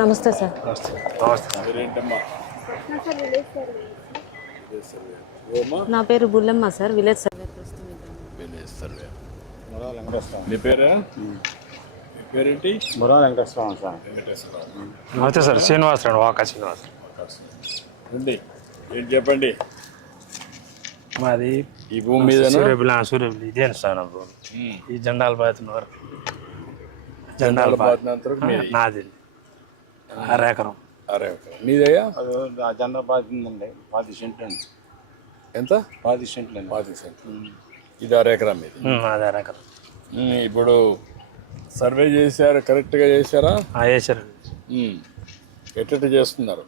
నమస్తే సార్. మీరేంటమ్మా? నా పేరు బుల్లమ్మ సార్. Village survey. నీ పేరా? మీ పేరేంటి? వెంకటేశ్వరం సార్. వెంకటేశ్వరరావు. నమస్తే సార్. శ్రీనివాసరావు, వాకా శ్రీనివాస్. రండి, ఏంటి చెప్పండి. మాది ఈ భూమి మీద సూర్యబిల్లి ఇదే సార్. నా భూమి ఈ జెండాల బాధితున్న వరకు నాది 6 ఎకరం. నీదయ్యా? జెండా బాధిందండి. 10 సెంట్లు అండి. ఎంత? 10 సెంట్లు అండి. 10 సెంట్లు. ఇది 6 ఎకరం మీద. అది 6 ఎకరం. ఇప్పుడు సర్వే చేశారు, కరెక్ట్గా చేశారా? చేశారండి. ఎట్లా చేస్తున్నారు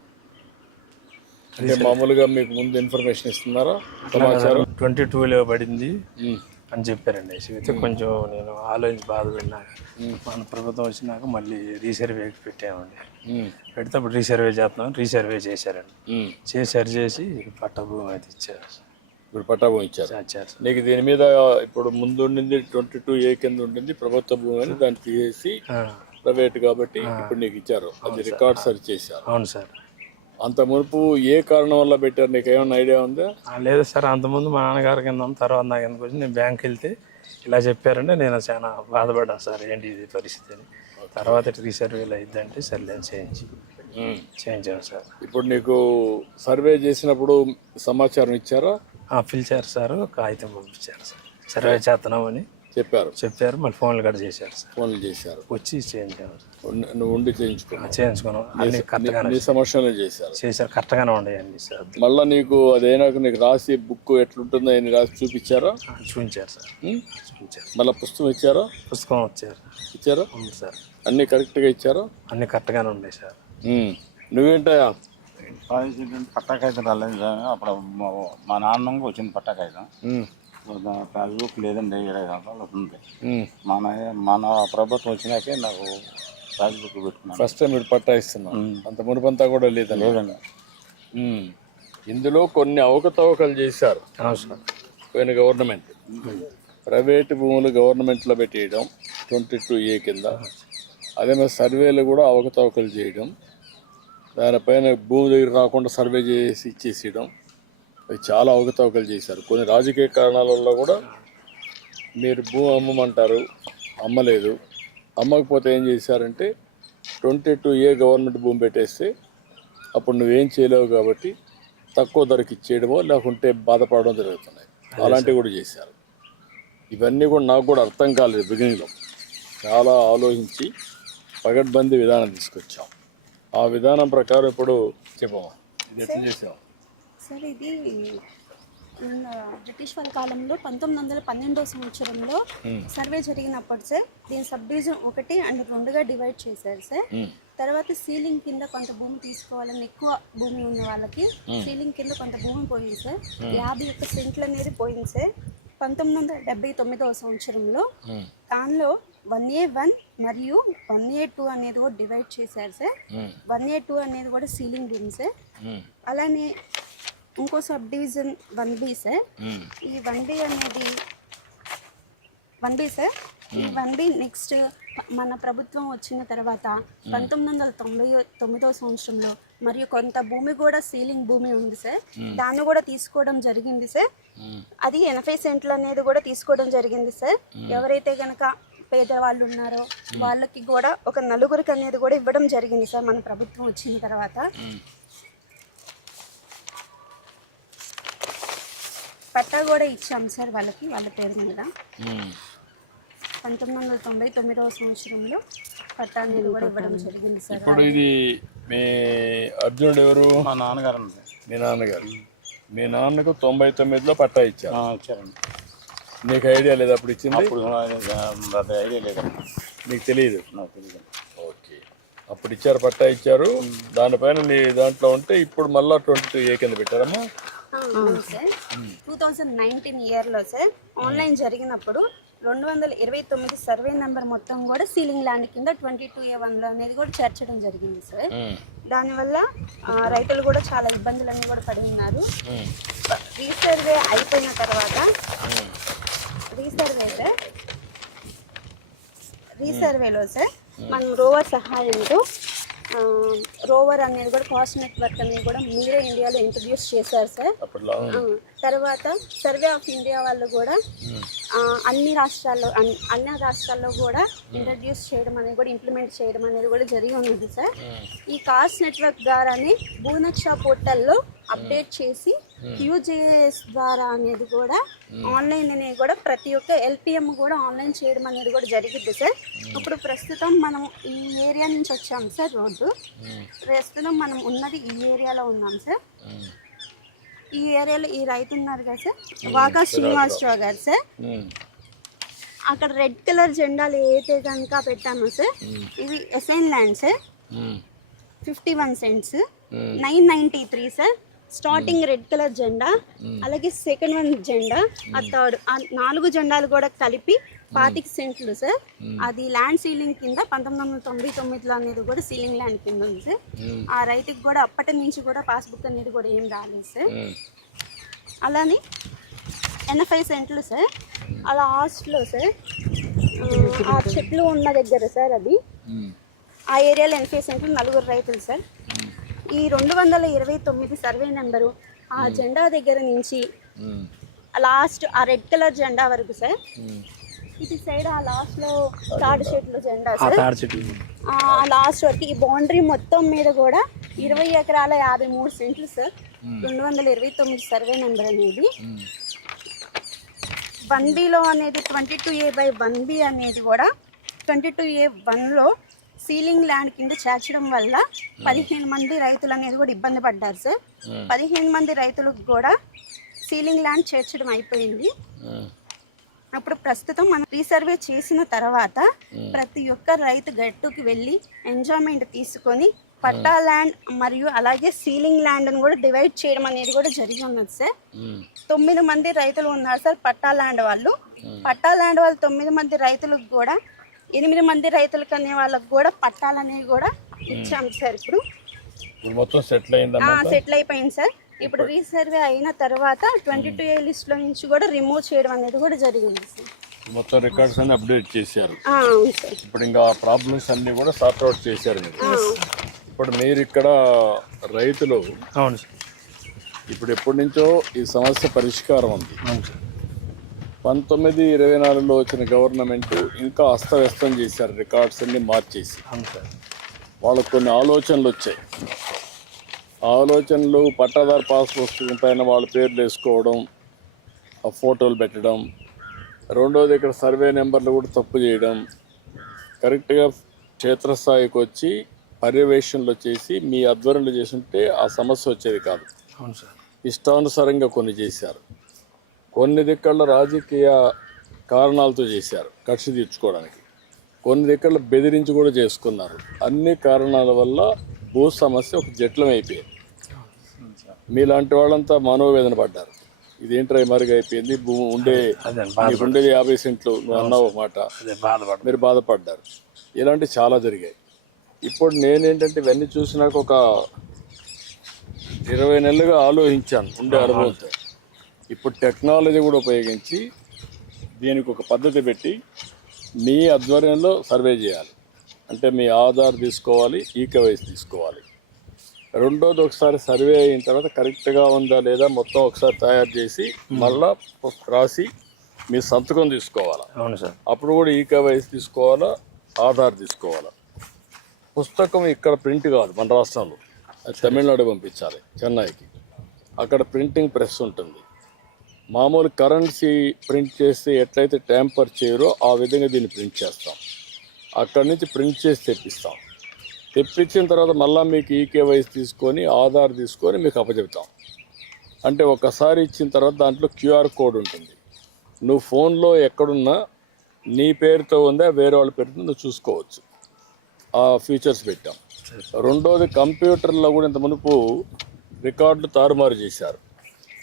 అంటే మామూలుగా మీకు ముందు ఇన్ఫర్మేషన్ ఇస్తున్నారా? సమాచారం 22లో పడింది అని చెప్పారండి. అయితే కొంచెం నేను ఆలోచించి బాధపడినాక మన ప్రభుత్వం వచ్చినాక మళ్ళీ రీసర్వేకి పెట్టామండి. పెడితే అప్పుడు రీసర్వే చేస్తున్నాం. రీసర్వే చేశారండి. చేసి పట్టా భూమి అయితే ఇచ్చారు. ఇప్పుడు పట్టా భూమి ఇచ్చారు. నీకు దీని మీద ఇప్పుడు ముందు ఉండింది 22A కింద ఉండింది ప్రభుత్వ భూమి అని, దాన్ని తీసేసి ప్రైవేట్ కాబట్టి ఇప్పుడు నీకు ఇచ్చారు. అది రికార్డ్ సర్చ్ చేశారు. అవును సార్. అంత మునుపు ఏ కారణం వల్ల పెట్టారు, నీకు ఏమైనా ఐడియా ఉందా? లేదు సార్. అంతకుముందు మా నాన్నగారి కింద తర్వాత నా కిందకు వచ్చి నేను బ్యాంక్కి వెళ్తే ఇలా చెప్పారంటే నేను చాలా బాధపడ్డాను సార్. ఏంటి ఇది పరిస్థితి అని. తర్వాత రీసర్వేలు అయిద్దంటే సర్లేని చేయించాను సార్. ఇప్పుడు నీకు సర్వే చేసినప్పుడు సమాచారం ఇచ్చారా? పిలిచారు సార్. కాగితం పంపించారు సార్. సర్వే చేస్తున్నామని చెప్పారు. మళ్ళీ ఫోన్లు కూడా చేశారు సార్. ఫోన్లు చేశారు. వచ్చి చేయించాను. నువ్వు ఉండి చేయించుకున్నావు? అన్ని కరెక్ట్గానే నీ సమస్యలు చేశారు. కరెక్ట్గానే ఉండేయండి సార్. మళ్ళీ నీకు అదైనాక నీకు రాసి బుక్ ఎట్లుంటుందో అని రాసి చూపించారా? చూపించారు సార్. చూపించారు. మళ్ళీ పుస్తకం ఇచ్చారా? పుస్తకం ఇచ్చారా? అవును సార్. అన్ని కరెక్ట్గా ఇచ్చారా? అన్ని కరెక్ట్గానే ఉన్నాయి సార్. నువ్వేంటయా? పట్టాకాయితం రాలేదు సార్. అప్పుడు మా నాన్న వచ్చింది పట్టాకాయితం. పాస్బుక్ లేదండి. 20 సంవత్సరాలు అవుతుంది. మన ప్రభుత్వం వచ్చినాకే నాకు పాస్బుక్ పెట్టుకున్నాను. ఫస్ట్ టైం మీరు పట్టా ఇస్తున్నాను. అంత మునుపంతా కూడా లేదండి. ఇందులో కొన్ని అవకతవకలు చేశారు పోయిన గవర్నమెంట్. ప్రైవేటు భూములు గవర్నమెంట్లో పెట్టేయడం 22A కింద. అదే మరి సర్వేలు కూడా అవకతవకలు చేయడం, దానిపైన భూమి దగ్గర రాకుండా సర్వే చేసి ఇచ్చేసేయడం, అవి చాలా అవకతవకలు చేశారు. కొన్ని రాజకీయ కారణాల వల్ల కూడా మీరు భూమి అమ్మమంటారు, అమ్మలేదు. అమ్మకపోతే ఏం చేశారంటే 22A గవర్నమెంట్ భూమి పెట్టేస్తే అప్పుడు నువ్వేం చేయలేవు కాబట్టి తక్కువ ధరకి ఇచ్చేయడమో లేకుంటే బాధపడడం జరుగుతున్నాయి. అలాంటివి కూడా చేశారు. ఇవన్నీ కూడా నాకు కూడా అర్థం కాలేదు బిగినింగ్లో. చాలా ఆలోచించి పగడ్బందీ విధానం తీసుకొచ్చాం. ఆ విధానం ప్రకారం ఇప్పుడు చెప్పమా, ఇది ఎట్లా చేసాం సార్? ఇది బ్రిటిష్ వాళ్ళ కాలంలో 1912వ సంవత్సరంలో సర్వే జరిగినప్పుడు సార్ దీని సబ్ డివిజన్ 1 and 2గా డివైడ్ చేశారు సార్. తర్వాత సీలింగ్ కింద కొంత భూమి తీసుకోవాలని ఎక్కువ భూమి ఉన్న వాళ్ళకి సీలింగ్ కింద కొంత భూమి పోయింది సార్. 51 సెంట్లు అనేది పోయింది సార్ 1979వ సంవత్సరంలో. దానిలో 1A1 మరియు 1A2 అనేది కూడా డివైడ్ చేశారు సార్. 1A2 అనేది కూడా సీలింగ్ భూమి సార్. అలానే ఇంకో సబ్ డివిజన్ 1B సార్. ఈ 1B అనేది 1B సార్. ఈ 1B నెక్స్ట్ మన ప్రభుత్వం వచ్చిన తర్వాత 1999వ సంవత్సరంలో మరియు కొంత భూమి కూడా సీలింగ్ భూమి ఉంది సార్. దాన్ని కూడా తీసుకోవడం జరిగింది సార్. అది 80 సెంట్లు అనేది కూడా తీసుకోవడం జరిగింది సార్. ఎవరైతే కనుక పేదవాళ్ళు ఉన్నారో వాళ్ళకి కూడా ఒక 4 అనేది కూడా ఇవ్వడం జరిగింది సార్ మన ప్రభుత్వం వచ్చిన తర్వాత. పట్టా కూడా ఇచ్చాం సార్ వాళ్ళకి, వాళ్ళ పేరు మీద. 1999వ సంవత్సరంలో పట్టా అనేది కూడా ఇవ్వడం జరిగింది సార్. ఇప్పుడు ఇది మీ అర్జునుడు ఎవరు? మా నాన్నగారు. మీ నాన్నగారు. మీ నాన్నకు 99లో పట్టా ఇచ్చారండి. నీకు ఐడియా లేదు అప్పుడు ఇచ్చింది? అప్పుడు ఐడియా లేదు, నీకు తెలియదు? నాకు తెలియదు. ఓకే, అప్పుడు ఇచ్చారు, పట్టా ఇచ్చారు. దానిపైన నీ దాంట్లో ఉంటే ఇప్పుడు మళ్ళీ 22A కింద పెట్టారమ్మా? అవును సార్. 2019 ఇయర్లో సార్ ఆన్లైన్ జరిగినప్పుడు 229 సర్వే నెంబర్ మొత్తం కూడా సీలింగ్ ల్యాండ్ కింద 22A1లో అనేది కూడా చేర్చడం జరిగింది సార్. దానివల్ల రైతులు కూడా చాలా ఇబ్బందులన్నీ కూడా పడి ఉన్నారు. రీసర్వే అయిపోయిన తర్వాత రీసర్వేలో సార్ మనం రోవర్ సహాయంతో రోవర్ అనేది కూడా కాస్ట్ నెట్వర్క్ అనేది కూడా మీరే ఇండియాలో ఇంట్రడ్యూస్ చేశారు సార్. అప్పట్లో తర్వాత సర్వే ఆఫ్ ఇండియా వాళ్ళు కూడా అన్ని రాష్ట్రాల్లో కూడా ఇంట్రడ్యూస్ చేయడం అనేది కూడా ఇంప్లిమెంట్ చేయడం అనేది కూడా జరిగి ఉన్నది సార్. ఈ కాస్ట్ నెట్వర్క్ ద్వారానే భూనక్ష పోర్టల్లో అప్డేట్ చేసి QGIS ద్వారా అనేది కూడా ఆన్లైన్ అనేది కూడా ప్రతి ఒక్క LPM కూడా ఆన్లైన్ చేయడం అనేది కూడా జరిగింది సార్. ఇప్పుడు ప్రస్తుతం మనం ఈ ఏరియా నుంచి వచ్చాం సార్. రోడ్డు ప్రస్తుతం మనం ఉన్నది ఈ ఏరియాలో ఉన్నాం సార్. ఈ ఏరియాలో ఈ రైతు ఉన్నారు కదా సార్, వాకా శ్రీనివాసరావు గారు సార్. అక్కడ రెడ్ కలర్ జెండాలు ఏదైతే కనుక పెట్టామో సార్, ఇవి assign land sir. 51 cents 993 sir. Starting red colour జెండా, అలాగే సెకండ్ వన్ జెండా, ఆ థర్డ్, ఆ 4 జెండాలు కూడా కలిపి 25 సెంట్లు సార్. అది ల్యాండ్ సీలింగ్ కింద 1999లో అనేది కూడా సీలింగ్ ల్యాండ్ కింద ఉంది సార్. ఆ రైతుకి కూడా అప్పటి నుంచి కూడా పాస్బుక్ అనేది కూడా ఏం రాలేదు సార్. అలానే 85 సెంట్లు సార్. అలా లాస్ట్లో సార్ ఆ చెట్లు ఉన్న దగ్గర సార్, అది ఆ ఏరియాలో 85 సెంట్లు 4 రైతులు సార్. ఈ 229 సర్వే నెంబరు ఆ జెండా దగ్గర నుంచి లాస్ట్ ఆ రెడ్ కలర్ జెండా వరకు సార్. ఇటు సైడ్ ఆ లాస్ట్లో తాడి చెట్లు జెండా సార్. ఆ లాస్ట్ వరకు ఈ బౌండరీ మొత్తం మీద కూడా 20 ఎకరాల 53 సెంట్లు సార్. 229 సర్వే నెంబర్ అనేది 1Bలో అనేది 22A/1B అనేది కూడా 22A1లో సీలింగ్ ల్యాండ్ కింద చేర్చడం వల్ల 15 మంది రైతులు అనేది కూడా ఇబ్బంది పడ్డారు సార్. 15 మంది రైతులకు కూడా సీలింగ్ ల్యాండ్ చేర్చడం అయిపోయింది. అప్పుడు ప్రస్తుతం మనం రీసర్వే చేసిన తర్వాత ప్రతి ఒక్క రైతు గట్టుకి వెళ్ళి ఎంజాయ్మెంట్ తీసుకొని పట్టా ల్యాండ్ మరియు అలాగే సీలింగ్ ల్యాండ్ను కూడా డివైడ్ చేయడం అనేది కూడా జరిగి ఉన్నది సార్. 9 మంది రైతులు ఉన్నారు సార్ పట్టా ల్యాండ్ వాళ్ళు. పట్టా ల్యాండ్ వాళ్ళు 9 మంది రైతులకు కూడా 8 మంది రైతులకు అనే వాళ్ళకు కూడా పట్టాలు అనేవి కూడా ఇచ్చాం సార్. ఇప్పుడు మొత్తం సెటిల్ అయిపోయింది సార్. ఇప్పుడు రీసర్వే అయిన తర్వాత 22A లిస్ట్లో నుంచి కూడా రిమూవ్ చేయడం అనేది కూడా జరిగింది సార్. మొత్తం రికార్డ్స్ అన్ని అప్డేట్ చేశారు. అవును సార్. ఇప్పుడు ఇంకా ప్రాబ్లమ్స్ అన్ని కూడా సార్ట్ అవుట్ చేశారు మీరు. ఇప్పుడు మీరు ఇక్కడ రైతులు, అవును సార్, ఇప్పుడు ఎప్పటి నుంచో ఈ సమస్య పరిష్కారం ఉంది. 1924లో వచ్చిన గవర్నమెంట్ ఇంకా అస్తవ్యస్తం చేశారు, రికార్డ్స్ అన్ని మార్చేసి. వాళ్ళకు కొన్ని ఆలోచనలు వచ్చాయి. ఆలోచనలు పట్టాదారు పాస్ పుస్తకం పైన వాళ్ళ పేర్లు వేసుకోవడం, ఆ ఫోటోలు పెట్టడం, రెండోది ఇక్కడ సర్వే నెంబర్లు కూడా తప్పు చేయడం, కరెక్ట్గా క్షేత్రస్థాయికి వచ్చి పర్యవేక్షణలు చేసి మీ ఆధ్వర్యంలో చేస్తుంటే ఆ సమస్య వచ్చేది కాదు. ఇష్టానుసారంగా కొన్ని చేశారు. కొన్ని దిక్కల్లో రాజకీయ కారణాలతో చేశారు, కక్ష తీర్చుకోవడానికి. కొన్ని దిక్కల్లో బెదిరించి కూడా చేసుకున్నారు. అన్ని కారణాల వల్ల భూ సమస్య ఒక జట్లం అయిపోయింది. మీలాంటి వాళ్ళంతా మనోవేదన పడ్డారు. ఇదేంట్రా మరుగు అయిపోయింది, భూమి ఉండేది 50 సెంట్లు, నువ్వు అన్నావు ఒక మాట, మీరు బాధపడ్డారు. ఇలాంటివి చాలా జరిగాయి. ఇప్పుడు నేనేంటంటే ఇవన్నీ చూసినాక ఒక 20 నెలలుగా ఆలోచించాను ఉండే అనుభవంతో. ఇప్పుడు టెక్నాలజీ కూడా ఉపయోగించి దీనికి ఒక పద్ధతి పెట్టి మీ ఆధ్వర్యంలో సర్వే చేయాలి. అంటే మీ ఆధార్ తీసుకోవాలి, ఈకేవైసీ తీసుకోవాలి. రెండోది ఒకసారి సర్వే అయిన తర్వాత కరెక్ట్గా ఉందా లేదా మొత్తం ఒకసారి తయారు చేసి మళ్ళా రాసి మీ సంతకం తీసుకోవాలా. అవును సార్. అప్పుడు కూడా ఈకేవైసీ తీసుకోవాలా, ఆధార్ తీసుకోవాలా. పుస్తకం ఇక్కడ ప్రింట్ కాదు మన రాష్ట్రంలో, అది తమిళనాడు పంపించాలి, చెన్నైకి. అక్కడ ప్రింటింగ్ ప్రెస్ ఉంటుంది. మామూలు కరెన్సీ ప్రింట్ చేస్తే ఎట్లయితే ట్యాంపర్ చేయరో ఆ విధంగా దీన్ని ప్రింట్ చేస్తాం. అక్కడి నుంచి ప్రింట్ చేసి తెప్పిస్తాం. తెప్పించిన తర్వాత మళ్ళీ మీకు ఈకేవైసీ తీసుకొని ఆధార్ తీసుకొని మీకు అప్పచెప్తాం. అంటే ఒకసారి ఇచ్చిన తర్వాత దాంట్లో QR కోడ్ ఉంటుంది. నువ్వు ఫోన్లో ఎక్కడున్నా నీ పేరుతో ఉందా వేరే వాళ్ళ పేరుతో నువ్వు చూసుకోవచ్చు. ఆ ఫీచర్స్ పెట్టాం. రెండోది కంప్యూటర్లో కూడా ఇంత మునుపు రికార్డులు తారుమారు చేశారు.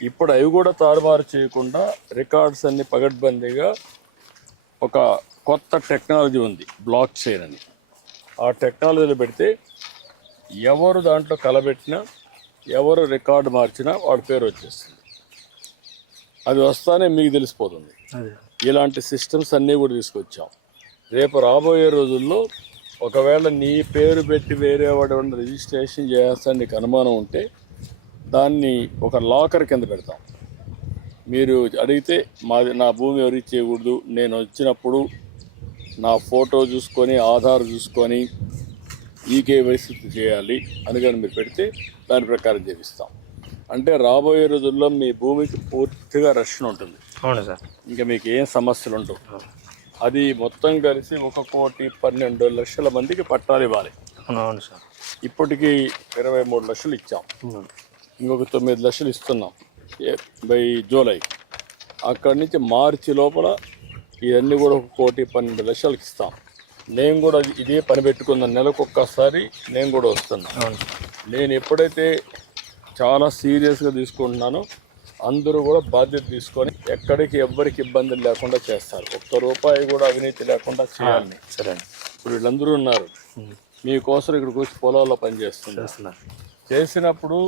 ఇప్పుడు అవి కూడా తారుమారు చేయకుండా రికార్డ్స్ అన్ని పగడ్బందీగా ఒక కొత్త టెక్నాలజీ ఉంది, బ్లాక్ చైన్ అని. ఆ టెక్నాలజీలో పెడితే ఎవరు దాంట్లో కలబెట్టినా, ఎవరు రికార్డు మార్చినా వాడి పేరు వచ్చేస్తుంది. అది వస్తానే మీకు తెలిసిపోతుంది. ఇలాంటి సిస్టమ్స్ అన్నీ కూడా తీసుకొచ్చాం. రేపు రాబోయే రోజుల్లో ఒకవేళ నీ పేరు పెట్టి వేరే వాడు రిజిస్ట్రేషన్ చేస్తాను నీకు అనుమానం ఉంటే దాన్ని ఒక లాకర్ కింద పెడతాం. మీరు అడిగితే నా భూమి ఎవరికి చేయకూడదు, నేను వచ్చినప్పుడు నా ఫోటో చూసుకొని ఆధార్ చూసుకొని ఈకేవైసీ చేయాలి అందుకని మీరు పెడితే దాని ప్రకారం చేపిస్తాం. అంటే రాబోయే రోజుల్లో మీ భూమికి పూర్తిగా రక్షణ ఉంటుంది. అవును సార్. ఇంకా మీకు ఏం సమస్యలు ఉండవు. అది మొత్తం కలిసి 1,12,00,000 మందికి పట్టాలు ఇవ్వాలి. అవును సార్. ఇప్పటికీ 23 లక్షలు ఇచ్చాం, ఇంకొక 9 లక్షలు ఇస్తున్నాం బై జూలై. అక్కడి నుంచి మార్చి లోపల ఇవన్నీ కూడా 1,12,00,000 ఇస్తాం. నేను కూడా ఇదే పని పెట్టుకున్న నెలకు ఒక్కసారి నేను కూడా వస్తున్నాను. నేను ఎప్పుడైతే చాలా సీరియస్గా తీసుకుంటున్నాను అందరూ కూడా బాధ్యత తీసుకొని ఎక్కడికి ఎవ్వరికి ఇబ్బందులు లేకుండా చేస్తారు. ₹1 కూడా అవినీతి లేకుండా చేయాలి. సరే. ఇప్పుడు వీళ్ళందరూ ఉన్నారు మీకోసం ఇక్కడికి వచ్చి పొలాల్లో పనిచేస్తున్నారు. చేసినప్పుడు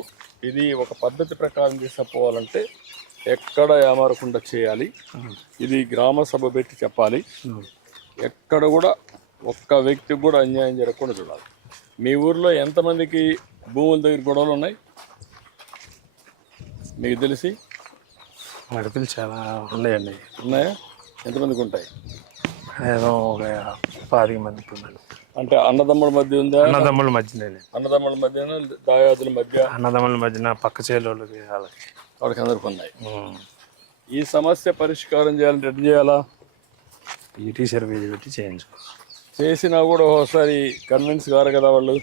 ఇది ఒక పద్ధతి ప్రకారం తీసుకుపోవాలంటే ఎక్కడ ఏమారకుండా చేయాలి. ఇది గ్రామ సభ పెట్టి చెప్పాలి. ఎక్కడ కూడా ఒక్క వ్యక్తికి కూడా అన్యాయం జరగకుండా చూడాలి. మీ ఊర్లో ఎంతమందికి భూముల దగ్గర గొడవలు ఉన్నాయి మీకు తెలిసి? అడపలు చాలా ఉన్నాయండి. ఉన్నాయా? ఎంతమందికి ఉంటాయి? ఏదో ఒక 10 మంది ఉన్నారు. అంటే అన్నదమ్ముల మధ్య ఉందా? అన్నదమ్ముల మధ్యనే. అన్నదమ్ముల మధ్య, దాయాదుల మధ్య, అన్నదమ్ముల మధ్యన పక్క చేలోళ్ళకి వాళ్ళకి అందరికి ఉన్నాయి. ఈ సమస్య పరిష్కారం చేయాలంటే ఎట్లా చేయాలా? ఈటీ సర్వే పెట్టి చేసినా కూడా ఒకసారి కన్విన్స్ కారు కదా వాళ్ళు.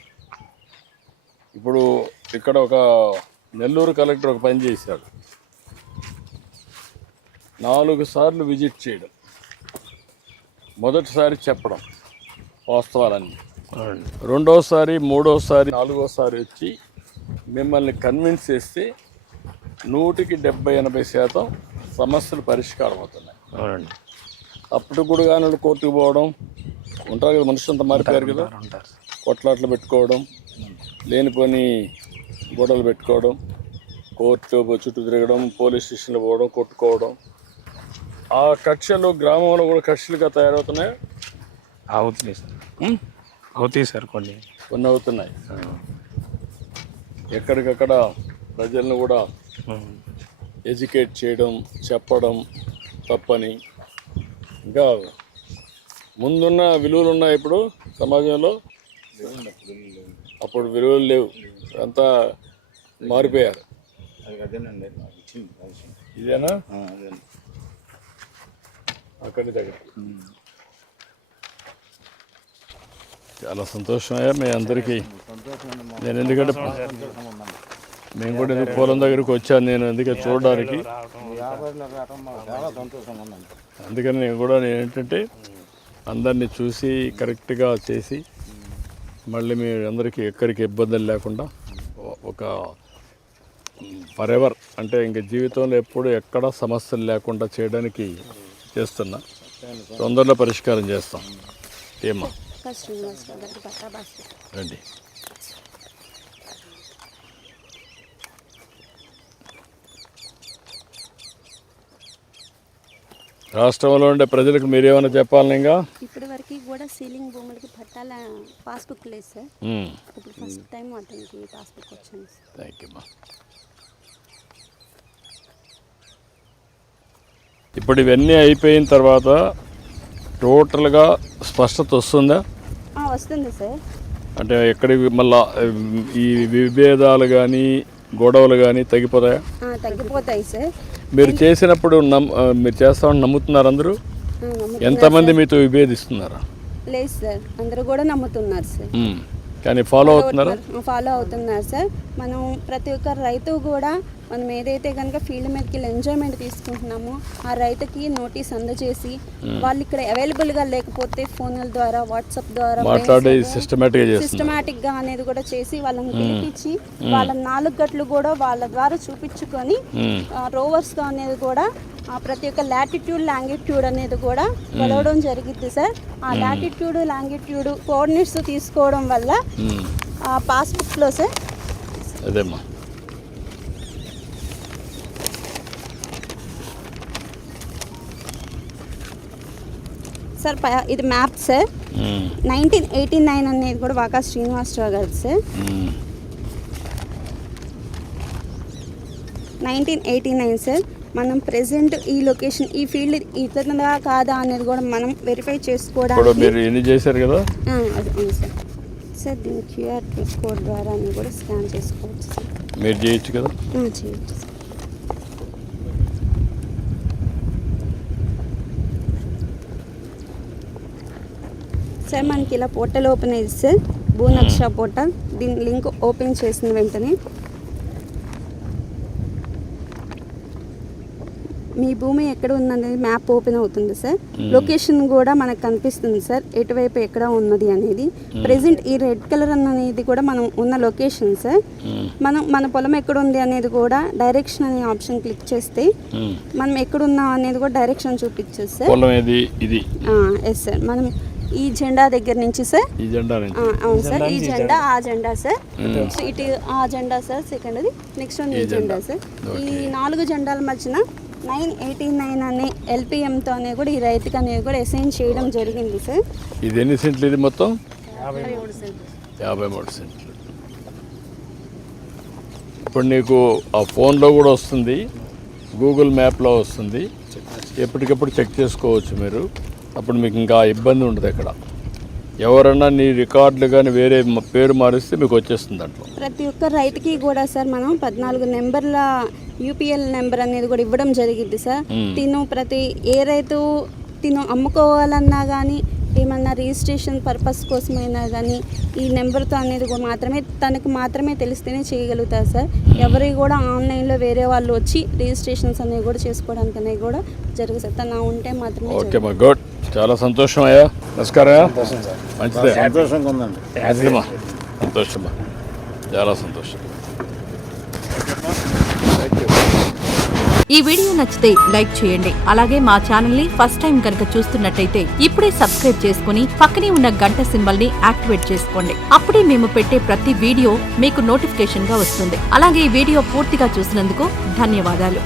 ఇప్పుడు ఇక్కడ ఒక నెల్లూరు కలెక్టర్ ఒక పని చేశాడు, 4 సార్లు విజిట్ చేయడం, మొదటిసారి చెప్పడం వాస్తవాలన్నీ, రెండోసారి, మూడోసారి, 4వసారి వచ్చి మిమ్మల్ని కన్విన్స్ చేస్తే 100-70-80% సమస్యలు పరిష్కారం అవుతున్నాయి. అప్పుడు కూడా కానీ కోర్టుకు పోవడం ఉంటారు కదా, మనుషులంతా మారిపోయారు కదా, కొట్లాట్లు పెట్టుకోవడం, లేనిపోని గొడవలు పెట్టుకోవడం, కోర్టు చుట్టూ తిరగడం, పోలీస్ స్టేషన్లో పోవడం, కొట్టుకోవడం, ఆ కక్షలు గ్రామంలో కూడా కక్షలుగా తయారవుతున్నాయి. అవుతున్నాయి సార్. అవుతాయి సార్, కొన్ని అవుతున్నాయి. ఎక్కడికక్కడ ప్రజలను కూడా ఎడ్యుకేట్ చేయడం, చెప్పడం తప్పని. ఇంకా ముందున్న విలువలు ఉన్నాయి ఇప్పుడు సమాజంలో, అప్పుడు విలువలు లేవు, అంతా మారిపోయారు. ఇదేనా అక్కడి దగ్గర. చాలా సంతోషమయ్యా మీ అందరికీ. నేను ఎందుకంటే మేము కూడా ఎందుకు పొలం దగ్గరికి వచ్చాను, నేను ఎందుకంటే చూడడానికి. అందుకని నేను కూడా ఏంటంటే అందరినీ చూసి కరెక్ట్గా చేసి మళ్ళీ మీ అందరికీ ఎక్కడికి ఇబ్బందులు లేకుండా ఒక ఫరెవర్ అంటే ఇంక జీవితంలో ఎప్పుడు ఎక్కడ సమస్యలు లేకుండా చేయడానికి చేస్తున్నా. తొందరలో పరిష్కారం చేస్తాం. ఏమా రండి. రాష్ట్రంలో ఉండే ప్రజలకు మీరేమైనా చెప్పాలని? ఇంకా ఇప్పటి వరకు కూడా సీలింగ్ భూములకి పట్టాల పాస్బుక్ లేదు సార్. ఇప్పుడు ఫస్ట్ టైం అతనికి పాస్బుక్ వచ్చింది సార్. Thank you. ఇప్పుడు ఇవన్నీ అయిపోయిన తర్వాత టోటల్గా స్పష్టత వస్తుందా? వస్తుంది సార్. అంటే ఎక్కడికి మళ్ళా ఈ విభేదాలు కానీ గొడవలు కానీ తగ్గిపోతాయా? తగ్గిపోతాయి సార్. మీరు చేసినప్పుడు మీరు చేస్తామని నమ్ముతున్నారు అందరూ? ఎంతమంది మీతో విభేదిస్తున్నారా? లేదు సార్, అందరూ కూడా నమ్ముతున్నారు సార్. కానీ ఫాలో అవుతున్నారా? ఫాలో అవుతున్నారు సార్. మనం ప్రతి ఒక్క రైతు కూడా మనం ఏదైతే కనుక ఫీల్డ్ మీదకి ఎంజాయ్మెంట్ తీసుకుంటున్నామో ఆ రైతుకి నోటీస్ అందజేసి వాళ్ళు ఇక్కడ అవైలబుల్గా లేకపోతే ఫోన్ల ద్వారా, వాట్సాప్ ద్వారా మాట్లాడి సిస్టమేటిక్గా అనేది కూడా చేసి వాళ్ళని పిలిపించి వాళ్ళ 4 గట్లు కూడా వాళ్ళ ద్వారా చూపించుకొని రోవర్స్తో అనేది కూడా ప్రతి ఒక్క లాటిట్యూడ్, లాంగిట్యూడ్ అనేది కూడా కొలవడం జరిగింది సార్. ఆ లాటిట్యూడ్, లాంగిట్యూడ్ కోఆర్డినేట్స్ తీసుకోవడం వల్ల పాస్బుక్లో సార్ అదేమ్మా సార్ ఇది మ్యాప్ సార్ 1989 అనేది కూడా వాకా శ్రీనివాసరావు గారు సార్ 1989 సార్. మనం ప్రెసెంట్ ఈ లొకేషన్ ఈ ఫీల్డ్ ఇతరుదా కాదా అనేది కూడా మనం వెరిఫై చేసుకోవడానికి మీరు ఎన్ని చేశారు కదా అవును సార్. సార్ దీని క్యూఆర్ కోడ్ ద్వారా అని కూడా స్కాన్ చేసుకోవచ్చు సార్. మీరు చేయొచ్చు కదా. చేయొచ్చు సార్. సార్ మనకి ఇలా పోర్టల్ ఓపెన్ అయ్యింది సార్, భూనక్ష పోర్టల్. దీని లింక్ ఓపెన్ చేసిన వెంటనే మీ భూమి ఎక్కడ ఉందనేది మ్యాప్ ఓపెన్ అవుతుంది సార్. లొకేషన్ కూడా మనకు కనిపిస్తుంది సార్, ఎటువైపు ఎక్కడ ఉన్నది అనేది. ప్రెసెంట్ ఈ రెడ్ కలర్ అనేది కూడా మనం ఉన్న లొకేషన్ సార్. మన పొలం ఎక్కడ ఉంది అనేది కూడా డైరెక్షన్ అనే ఆప్షన్ క్లిక్ చేస్తే మనం ఎక్కడ ఉన్నాం అనేది కూడా డైరెక్షన్ చూపించదు సార్. Yes sir. మనం ఈ జెండా దగ్గర నుంచి సార్, అవును సార్, ఈ జెండా ఆ జెండా సార్, ఇటు ఆ జెండా సార్, సెకండ్ది నెక్స్ట్ వన్ ఈ జెండా సార్. ఈ 4 జెండాల మధ్యన 989 అనే ఎల్పిఎంతో అనేది కూడా ఈ రైతుకి అనేది కూడా అసైన్ చేయడం జరిగింది సార్. ఇది ఎన్ని సెంట్లు? ఇది మొత్తం 53 సెంట్లు. 53 సెంట్లు. ఇప్పుడు నీకు ఆ ఫోన్లో కూడా వస్తుంది, గూగుల్ మ్యాప్లో వస్తుంది, ఎప్పటికప్పుడు చెక్ చేసుకోవచ్చు మీరు. అప్పుడు మీకు ఇంకా ఇబ్బంది ఉండదు. ఎక్కడ ఎవరన్నా నీ రికార్డులు కానీ వేరే పేరు మారిస్తే మీకు వచ్చేస్తుంది దాంట్లో. ప్రతి ఒక్క రైతుకి కూడా సార్ మనం 14 నెంబర్ల యూపీఎల్ నెంబర్ అనేది కూడా ఇవ్వడం జరిగింది సార్. ఏ రైతు అమ్ముకోవాలన్నా కానీ ఏమన్నా రిజిస్ట్రేషన్ పర్పస్ కోసమైనా కానీ ఈ నెంబర్తో అనేది కూడా తనకు మాత్రమే తెలిస్తేనే చేయగలుగుతారు సార్. ఎవరికి కూడా ఆన్లైన్లో వేరే వాళ్ళు వచ్చి రిజిస్ట్రేషన్స్ అనేవి కూడా చేసుకోవడానికి అనేది కూడా జరుగుతుంది సార్. తను ఉంటే మాత్రమే. ఓకే మా గుడ్, చాలా సంతోషం అయ్యా. నమస్కారం. మంచిదే, సంతోషంగా ఉందండి. సంతోషమా, చాలా సంతోషం. ఈ వీడియో నచ్చితే లైక్ చేయండి. అలాగే మా ఛానల్ ని ఫస్ట్ టైం కనుక చూస్తున్నట్టయితే ఇప్పుడే సబ్స్క్రైబ్ చేసుకుని పక్కనే ఉన్న గంట సింబల్ ని యాక్టివేట్ చేసుకోండి. అప్పుడే మేము పెట్టే ప్రతి వీడియో మీకు నోటిఫికేషన్ గా వస్తుంది. అలాగే ఈ వీడియో పూర్తిగా చూసినందుకు ధన్యవాదాలు.